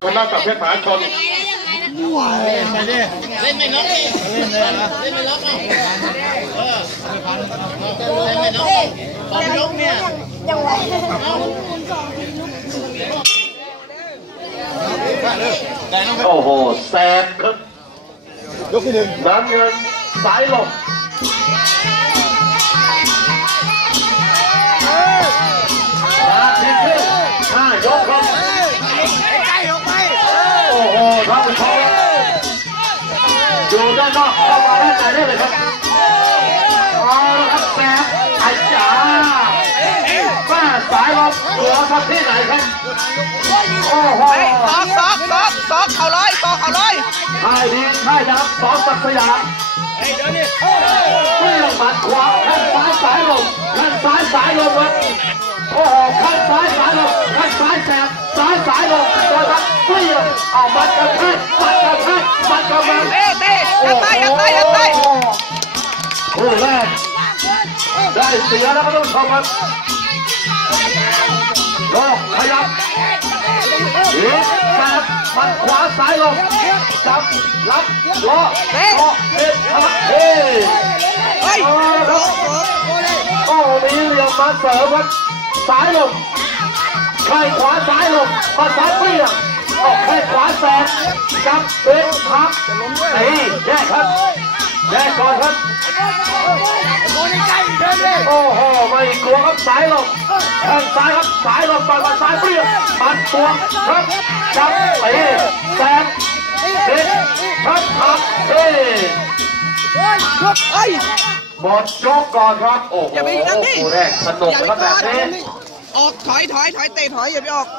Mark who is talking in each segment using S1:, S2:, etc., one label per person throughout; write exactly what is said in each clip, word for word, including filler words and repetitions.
S1: คนนั่งกับเพชรมหาชน
S2: เล่นไปดิเล่นไม่ล็อกดิเล่นเลยนะเล่นไม่ล็อกอ่ะเออเล่นไม่ล็อกสองยกเนี่ยยังไง
S1: โอ้โหแสบครับยกที่หนึ่งน้ำเงินสายลมมาทีที่ห้ายกครับโอ้โหท่านผู้ชมอยู่ด้านนอกเข้ามาด้านในได้เลยครับเอาละครับแสบไอ้จ๋าป้าสายลมตัวทับที่ไหนครับโอ้โห
S3: ซอกซอกซอกซอกเขาเลยซอกเขาเลย
S1: ค่ายดีค่ายดับสองศักดิ์สยามเฮ้ยเดี๋ยวนี้เพื่อบัดขวาข้างซ้ายสายลมข้างซ้ายสายลมครับโอ้โหข้างซ้ายสายลมข้างซ้ายแสบซ้ายสายลมตัวทับเพื่อเอาบัดกระแทกบัดกระแทกบัดกระแทก
S3: เตะเตะยัดไตยัดไตยัดไต
S1: คู่แรกได้เสียแล้วก็ต้องชมครับโลกขยับเลี้ยงแสบบัดขวาสายลมจับรับล้อล้อเด็ดทะเฮ้
S3: เฮ้ย
S1: โอ้มีเหลี่ยมมาเสริมครับสายลมใครขวาสายลมมาสายเปรี้ยงออกแค่ขวาแสบจับเป็นพักไอ้แยกครับแยกก่อนครับโอ้โหไม่กลัวครับสายลมแข้งซ้ายครับสายลมปัดมาสายเปรี้ยงปัดตัวครับจับไปแสบเด็ดครับพักเฮ้หมดยกก่อนครับโอ้โหคู่แรกสนุกนะครับแบบนี้
S3: ออกถอยถอยถอยเตะถอยอย่าไปออก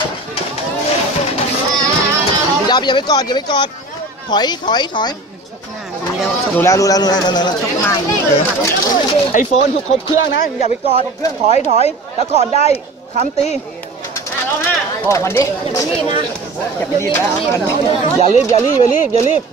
S3: อย่าอย่าไปกอดอย่าไปกอดถอยถอยถอยดูแล้วดูแล้วดูแล้วดูแล้วชกมาไอโฟนถูกครบเครื่องนะอย่าไปกอดเครื่องถอยถอยแล้วกอดได้คำตีออกมันดิอย่าไปรีบนะอย่ารีบอย่ารีบอย่ารีบอย่ารีบ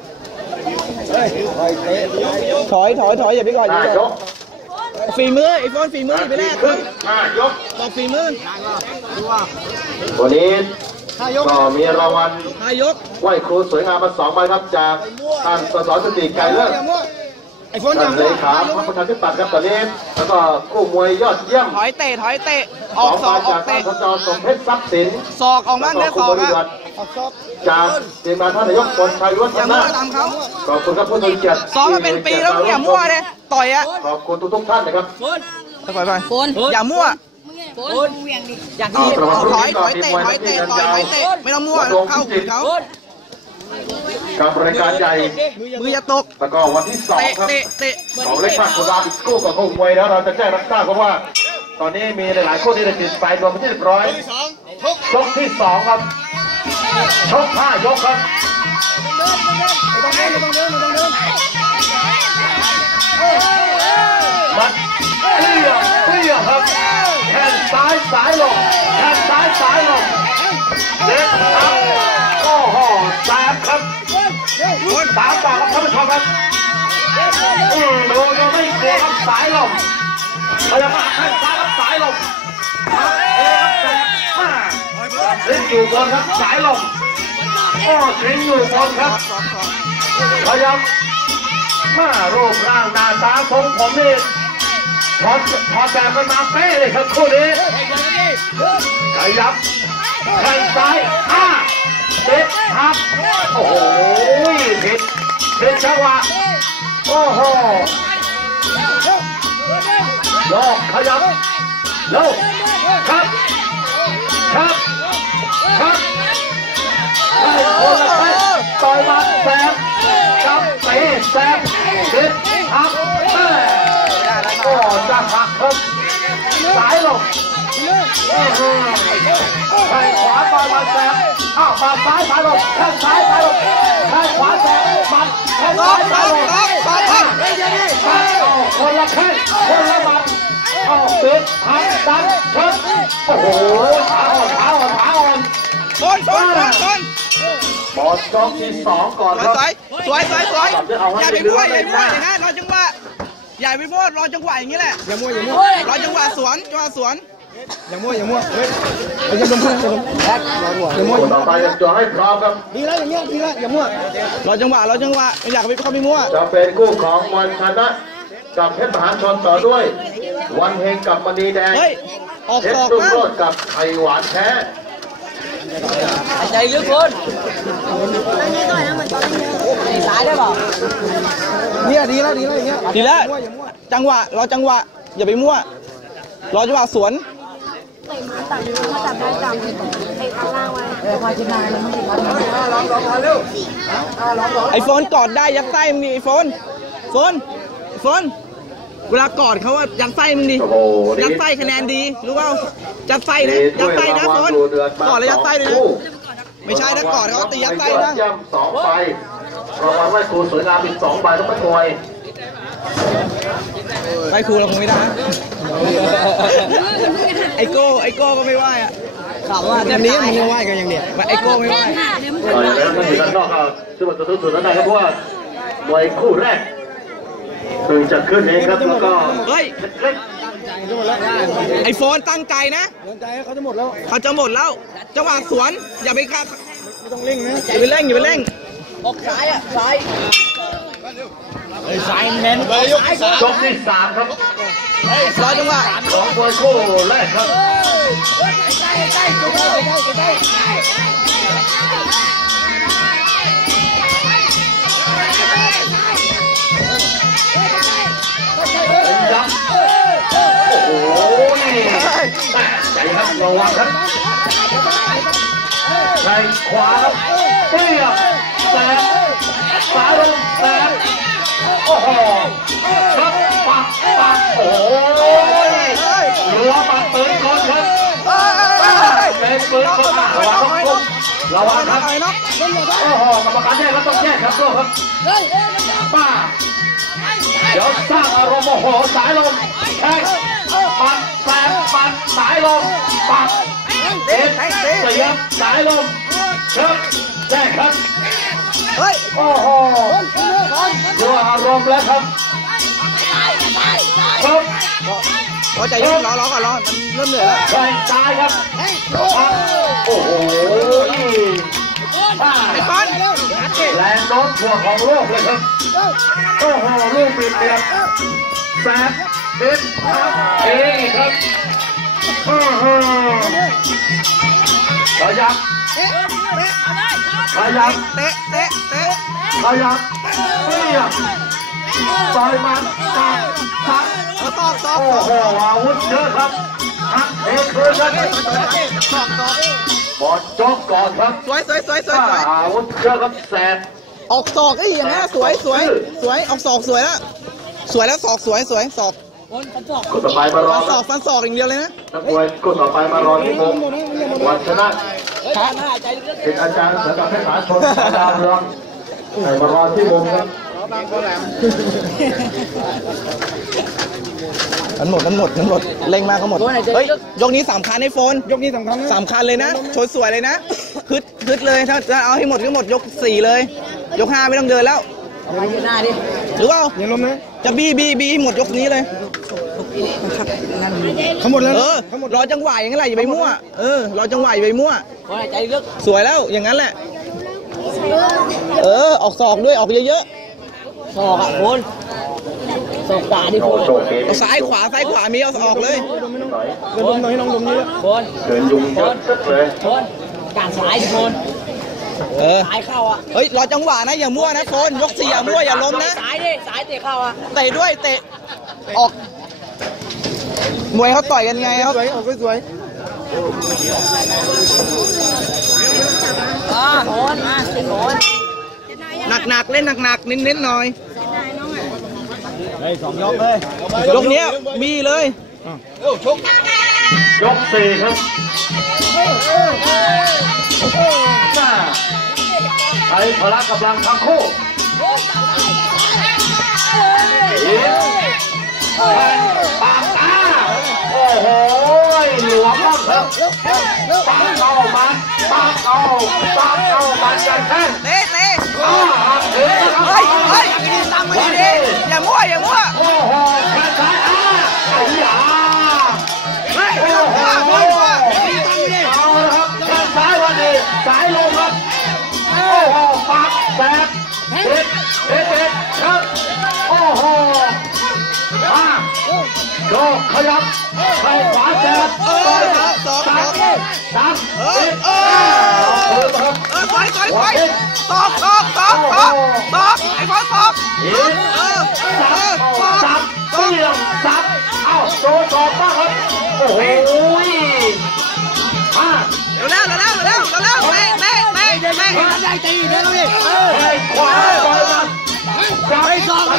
S3: ถอยถอยถอยอย่าไปกอดอย่าไปกอดฝีมือไอโฟนฝีมือไปแรกบอกฝีมือ
S1: วันนี้ก็มีรางวัลไหว้ครูสวยงามมาสองใบครับจากท่านสสสติไกรเลิศท่านเลขาพรรคประชาธิปัตย์ครับตอนนี้แล้วก็คู่มวยยอดเยี่ยม
S3: ถอยเตะถอยเตะออกศอกออกเตะ
S1: จากท่านสจสมเพชรทรัพย์สิน
S3: ศอกออกมาได้ศอกอะ
S1: จากทีมงานท่านนายกพลชัยวัฒนะขอบคุณครับผู้ทรงเกียรติ
S3: ซ้อมมาเป็นปีแล้วอย่ามั่วเลยต่อยอะ
S1: ขอบคุณทุกท่านนะครับ
S3: ไปไปอย่ามั่วอย่างที่ถอยถอยเตะถอยเตะต่อยถอยเตะไม่ต้องมั่วเข้าเขา
S1: การบริการใหญ่
S3: มืออย่าตก
S1: แล้วก็วันที่สองครับของเล็กมากของเราอีกคู่กับคู่มวยแล้วเราจะแจ้งรับทราบเพราะว่าตอนนี้มีหลายๆคู่ที่ได้ติดไปรวมเป็นที่เรียบร้อยชกที่สองครับชกห้ายกครับมัดเปรี้ยเปรี้ยครับแขนซ้ายสายลงแขนซ้ายสายลงเด็ดครับโอ้โหแสบครับสามบาทครับท่านผู้ชมครับอืมดูยังไม่กลัวครับสายลงพยายามแขนซ้ายครับสายลงเอครับแสบมาเล่นอยู่บนครับสายลงโอ้ทิ้งอยู่บนครับพยายามมารูปร่างหน้าตาทรงผมนี่พอพอแบบมันมาเป๊ะเลยครับคู่นี้ขยับแข้งซ้ายอ้าเด็ดครับโอ้โหผิดผิดจังหวะโอ้โหโยกขยับโยกครับครับครับไอ้คนละไปต่อยมาแสบจับเตะแสบเด็ดครับแม่โอ้จะหักครับสายลงแข้งขวาต่อยมาแสบอ้าวมาซ้ายสายลงแข้งซ้ายสายลงแข้งขวาแสบมันแข้งซ้ายสายลงคนละแข้งคนละมันเอาปิดหักดันชนโอ้โหขาอ่อนขาอ่อนขาอ่อนบนบนบนบนบอลจองที่สองก่อนครับ
S3: สวยสวยสวยอย่าไปมั่วอย่าไปมั่วอย่างนั้นรอจังหวะอย่าไปมั่วรอจังหวะอย่างนี้แหละอย่ามั่วอย่ามั่วรอจังหวะสวนจังหวะสวนอย่ามั่วอย่ามั่วเฮ้ยอย่ามั่วอย่ามั่วอย่ามั่ว
S1: ต่อไปยังจ่อให้พร้อมครับ
S3: ดีแล้วอย่างเงี้ยดีแล้วอย่ามั่วรอจังหวะรอจังหวะไม่อยากไปเข้าไปมั่ว
S1: จะเป็นคู่ของวันชนะกับเพชรมหาชนต่อด้วย วันเฮงกับมณีแดง
S3: เฮ้ยออก
S1: เพช
S3: ศ
S1: ร
S3: อก
S1: รุ่ง
S3: นะ
S1: โรจน์กับไข่หวานแท้
S2: ใจลึกคนสายได้เปล่า
S3: เนี่ยดีแล้วดีแล้วอย่างเงี้ยดีแล้วจังหวะรอจังหวะอย่าไปมั่วรอจังหวะสวน
S4: เตะมาตัดมาจับได้จับเตะข้างล่างไว้เออพอจะมาแล้วมันติดร้อนร้อนร้อนเร็ว
S3: ไอโฟนกอดได้ยัดไส้มึงดิไอโฟนโฟนโฟนเวลากอดเขาว่ายัดไส้มึงดิ
S1: โอ้โห
S3: ยัดไส้คะแนนดีรู้เปล่ายัดไส้นะยัดไส้นะโฟนกอดแล้วยัดไส้เลยนะไม่ใช่นะกอดเขาตียัดไส้นะ
S1: ย่ำสองใบรางวัลไหว้ครูสวยงามอีกสองใบต้องมาถวย
S3: ไปครูเราคงไม่ได้ไอโก้ไอโก้ก็ไม่ไหวอ่ะถามว่าแบบนี้มันไม่ไหวกันอย่างเดียวไอโก้ไม่ไหว
S1: ต่อยแล้วท่านอยู่ด้านนอกครับซึ่งมันจะต้องสุดด้านในครับเพราะว่ามวยคู่แรกคือจะขึ้นเองครับแล้วก็
S3: เฮ้ย
S1: เล็ก
S3: ไอโฟนตั้งใจนะตั้งใจเขาจะหมดแล้วเขาจะหมดแล้วจังหวะสวนอย่าไปฆ่าไม่ต้องเร่งนะอย่าไปเร่งอย่าไปเร่ง
S2: ออกซ้ายอ่ะซ้ายซ้ายเน้นซ้าย
S1: ยกที่สามครับ
S3: รอจังหวะ
S1: ของมวยคู่แรกครับยับโอ้โหใจครับระวังครับในขวาครับเปรี้ยบแสบสายลมแสบโอ้โหครับปักปักโอ้ยรัวปักปืนก่อนครับเป็นปืนก่อนระวังครับระวังครับโอ้โหกรรมการแยกครับต้องแยกครับครับป้าเดี๋ยวสร้างอารมณ์โมโหสายลมแทงปัดแสบปัดสายลมปัดเอ็ดเสียบสายลมครับแยกครับโอ้โหดูอารมณ์แล้วครับครับ
S3: รอใจเย็นรอรอก่อนรอมันเริ่มเหนื่อยแล้ว
S1: ใส่ตายครับโอ้โหไอ้บอลแรงโน้มถ่วงของโลกเลยครับโอ้โหลูกปิดเตียบแสบเด็ดครับเอ้ครับโอ้โหขยับขยับ
S3: เตะเตะเตะ
S1: ขยับเปี้ยต่อยมันตักตัก
S3: ตอกตอก
S1: โอ้โหอาวุธเยอะครับหักเทคืนกัน
S3: ตอกตอก
S1: บอลจบก่อนครับ
S3: สวยสวยสวยสวยสวย
S1: อาวุธเยอะครับแสบ
S3: ออกศอกไอ้อย่างนี้สวยสวยสวยออกศอกสวยแล้วสวยแล้วศอกสวยสวยศอก
S1: คู่ต่อไปมารอ
S3: ฟันศอกฟันศอกอย่างเดียวเลยนะ
S1: นักมวยคู่ต่อไปมารอที่มุมวันชนะเป็นอาจารย์สำหรับเพชรมหาชนดาวเรืองให้มารอที่มุมครับ
S3: มันหมดมันหมดมันหมดเล็งมาก็หมดเฮ้ยยกนี้สามคันให้โฟนยกนี้สามคันสามคันเลยนะโชว์สวยเลยนะคึดคึดเลยถ้าจะเอาให้หมดก็หมดยกสี่เลยยกห้าไม่ต้องเดินแล้ว
S2: มาอยู่หน้าดิ
S3: หรือว่าอย่าล้มนะจะบีบีบีหมดยกนี้เลยเขาหมดแล้วเออรอจังหวะอย่างนั้นแหละอย่าไปมั่วเออรอจังหวะอย่าไปมั่ว
S2: ใจลึก
S3: สวยแล้วอย่างนั้นแหละเออออกศอกด้วยออกเยอะ
S2: ศอกอ่ะคนศอกขวาดิ
S1: โอ้
S2: คน
S1: โชคดี
S3: ๆเอาซ้ายขวาซ้ายขวามีเอาออกเลย
S1: หน่อย
S3: ดมหน่อยน้องดมนี้แล้ว
S2: คน
S1: เดินยุงเยอะสักเลย
S2: คนกางซ้ายดิคน
S3: เออ
S2: ซ้ายเข้าอ่ะ
S3: เฮ้ยรอจังหวะนะอย่ามั่วนะโฟนยกสี่อย่ามั่วอย่าล้มนะ
S2: ซ้ายดิซ้ายเตะเข้าอ่ะ
S3: เตะด้วยเตะออกมวยเขาต่อยกันไงครับ
S2: อ่าคนมาสิคน
S3: หนักๆเล่นหนักๆเน้นๆหน่อย
S2: สองยกเลย
S3: ยกเนี้ยมีเลย
S1: ยกสี่ครับใช้พละกำลังทั้งคู่ปากตาโอ้โหหลวมมากครับปากเอามันปากเอาปากเอามันใจแข็ง
S3: เตะเตะ
S1: อ้าหักเถือนะค
S3: เฮ้ย
S1: รับ
S3: เฮ้ยตั้งมาดีๆอย่ามั่วอย่ามั่ว
S1: โอ้โหแขนซ้ายอ้าไอ้ยา
S3: เฮ้ยไม่ต้องมั่ว
S1: ขยับไปขวาแจก
S3: เออสองสอง
S1: สาม
S3: เออเออ
S1: เออครับ
S3: เออถอยถอยถอยสองสองสองสองสองไอ้บอลสองเออเออเออสอง
S1: สามเสี่ยงสามเอ้าโดนสองบ้างครับโอ้โหมา
S3: เร็วแล้วเร็วแล้วเร็วแล้วเตะเตะเตะเตะ
S2: ได้ตีเดี๋ยวเราดิ
S1: ไปขวาปล่อยมาจับไปสอง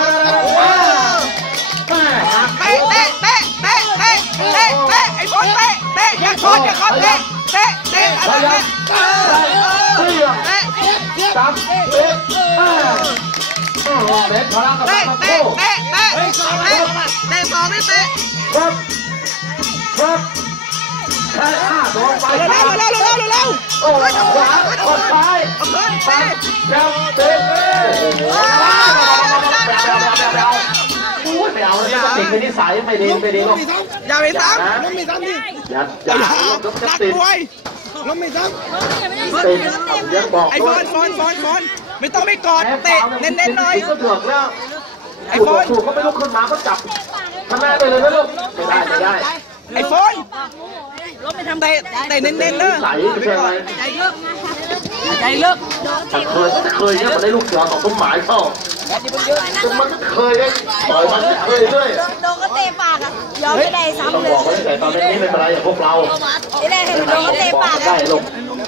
S1: แม่
S3: เตะเตะเตะเตะเตะเตะเตะไอ้บอลเตะเตะอย่าคอนอย่าคอนเตะเตะเตะเตะเตะ
S1: เสี่ยง
S3: เตะ
S1: สามเอ็ดห้าเตะพลังกับ
S3: เตะ
S1: ทั้ง
S3: เตะ
S1: คู่
S3: เตะเตะเตะเตะสองนี่เตะ
S1: ครับครับแค่ห้าโดนไป
S3: เร็วเร็วเร็วเร็วเร็ว
S1: โอ้ขวาคนซ้าย
S3: เอาเงิน
S1: ไป
S3: เตะ
S1: แล้วเตะโอ้โหโอ้ยไม่เอาเนี่ยติดเป็นนิสัยไม่ดีไม่ดีหรอก
S3: อย่าไปซ้
S2: ล้มไม่ซ้ำดิ
S1: อย่าอย่า
S3: ำ
S1: ลบ
S3: หนัก
S1: ติด
S3: มวย
S2: ล้มไม่ซ้
S1: ติดยังบอก
S3: ไอ้ฟอนฟอนฟอนฟอนไม่ต้องไปกอดเตะเน้นๆหน่อย
S1: ก็เถือกแล้ว
S3: ไอ้ฟอน
S1: ถูกก็ไม่ลุกขึ้นมาก็จับทำไมไปเลยนะลูกไม่ได้ไม่ได้
S3: ไอ้ฟอนเตะเตะเน้นๆเนอะ
S1: ใสไม่ใช่อะไร
S4: ใจเลิก
S1: แต่เคยเคยเนี่ยมันได้ลูกเสือของต้นหมายเข้ามันเคยได้ต่อยมันเคยด้วย
S4: โดนก็เตะปากอ่ะยอมไม่ได้
S1: ต้อง
S4: ซ้ำเล
S1: บ
S4: ย
S1: อกไว้แต่ตอนนี้ไม่เป็นไรพวกเรา
S4: ไม่ได้โดนก็เตะปาก
S1: ได้ลูก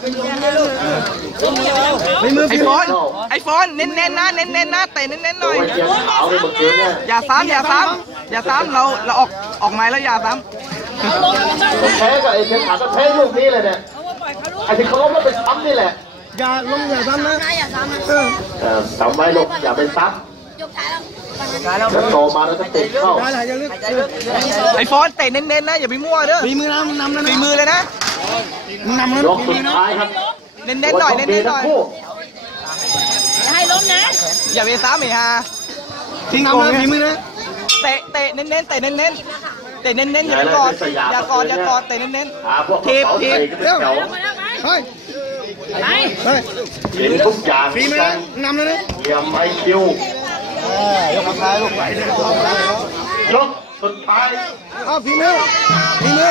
S2: ไม่มือ
S3: ไอ้ฟอนไอ้ฟอนเน้นๆนะเน้นๆนะเตะเน้นๆห
S1: ตั
S3: น่
S1: ว
S3: อย
S1: เจียงขาวในเมื่อกี้เนี่ย
S3: อย่าซ้ำอย่าซ้ำอย่าซ้ำเราเราออกออกไม้แล้วอย่าซ้
S1: แพ้กับไอ้เชียงขาวก็แพ้ลูกนี้เลยเนี่ยไอ้ที่เขาล้มแล้วไปซ้ำนี่แหละ
S2: อย่าล้มอย่าซ้ำนะ
S4: อย่าซ้ำ
S2: เออ
S1: เออจำไว้ลูกอย่าไปซ้
S4: ยกขาแล้ว
S3: ำ
S1: แล้วโตมาแล้วก็ติดเข้า
S2: ได้หลายจะลึก
S3: ไอ้ฟอนเตะเน้นๆนะอย่าไปมั่วเด้อ
S2: ฝีมือนะมึงนำนะ
S3: ฝีมือเลยนะ
S2: มึงนำนะ
S1: ยกสุดท้ายครับ
S3: เน้นๆหน่อยเน้นๆหน่อย
S4: อย่าให้ล้มนะ
S3: อย่าไปซ้ำไอ้ฮะ
S2: ทิ้งนำนะฝีมือนะ
S3: เตะเตะเน้นๆเตะเน้นๆเตะเน้นๆอย่าไปกอดอย่ากอดอย่ากอดเตะเน้น
S1: หาพวกกระเป๋าใส่กันเป็นแถว
S2: เฮ้ยเฮ้ย
S1: เห็นทุกอย่าง
S2: ฝีมือนะนำแล้วนะ
S1: เยี่ยมไอคิวย
S2: กท้ายลูกไหล
S1: ยกสุดท้าย
S2: เอาฝีมือฝีมือ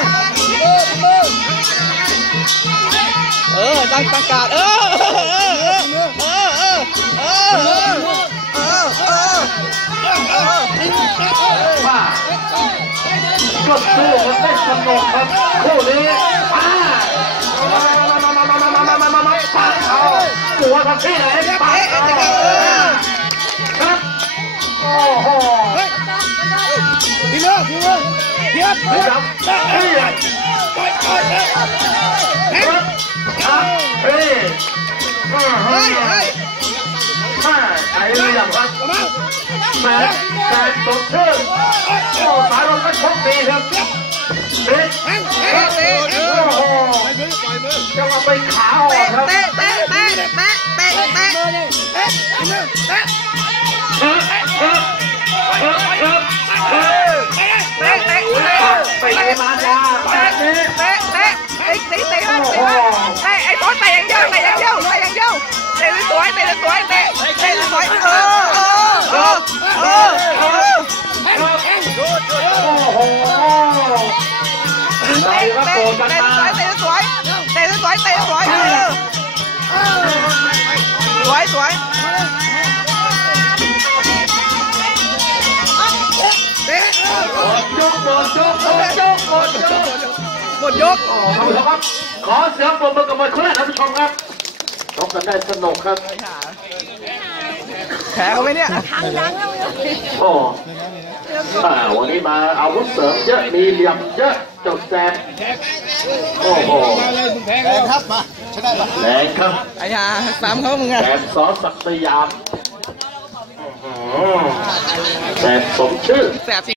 S3: ๆเออตั้งตั้งการเออเออเออเออเออเออเออเออเออ
S1: ว่าก็สู้กันได้สนุกครับคู่นี้ป้ามามามามามามามามามาป้าเอาหัวทำที่ไหนป้าเอาครับโอ้โห
S2: ฝีมือฝีมือเทียบ
S1: ไม่จับเฮ้ยครับครับเฮ้ยเฮ้ยเฮ้ยเฮ้ยไอ้เรื่องครับแสนแสนสดชื่นโอ้สายลมก็ชกดีครับเด็ดโอ้โหจะมาไปขาออกครับ
S3: เตะเตะเตะเตะเตะเตะ
S2: เอ๊ะฝีมือเอ๊ะ
S1: เฮ้ยเฮ้ยเฮ้ยเฮ้ยเฮ้ย
S3: เตะเตะ
S1: ไปไหนมาจ้าแบบนี้
S3: เตะเตะไอ้เตะเตะเตะเตะไอ้บอลเตะอย่างเดียวเตะอย่างเดียวเตะอย่างเดียวเตะสวยเตะสวยเตะเตะสวยเออเออเออเออ
S1: โอ้โหใจ
S3: เตะ
S1: ก็
S3: เตะ
S1: โกรธกัน
S3: เตะ
S1: มา
S3: สวยเตะสวยเตะสวยเตะสวยเออสวยสวย
S1: ยกหมดยกหมดยกหมดยก
S3: หมดยก
S1: ท่านผู้ชมครับขอเสียงปรบมือกับมวยคู่แรกท่านผู้ชมครับชกกันได้สนุกครับ
S3: แผลเขาไหมเนี่ย
S4: ทางดังแล้ว
S1: โอ้อ่าวันนี้มาอาวุธเสริมเยอะมีเหลี่ยมเยอะจดแจกโอ้โห
S2: แรงครับมาชนะป่ะ
S1: แรงครับ
S3: ไอ้ห่าซ้ำเขามึงอะ
S1: แสนสอศักดิ์สยามแสนสมชื่อ
S3: แสบ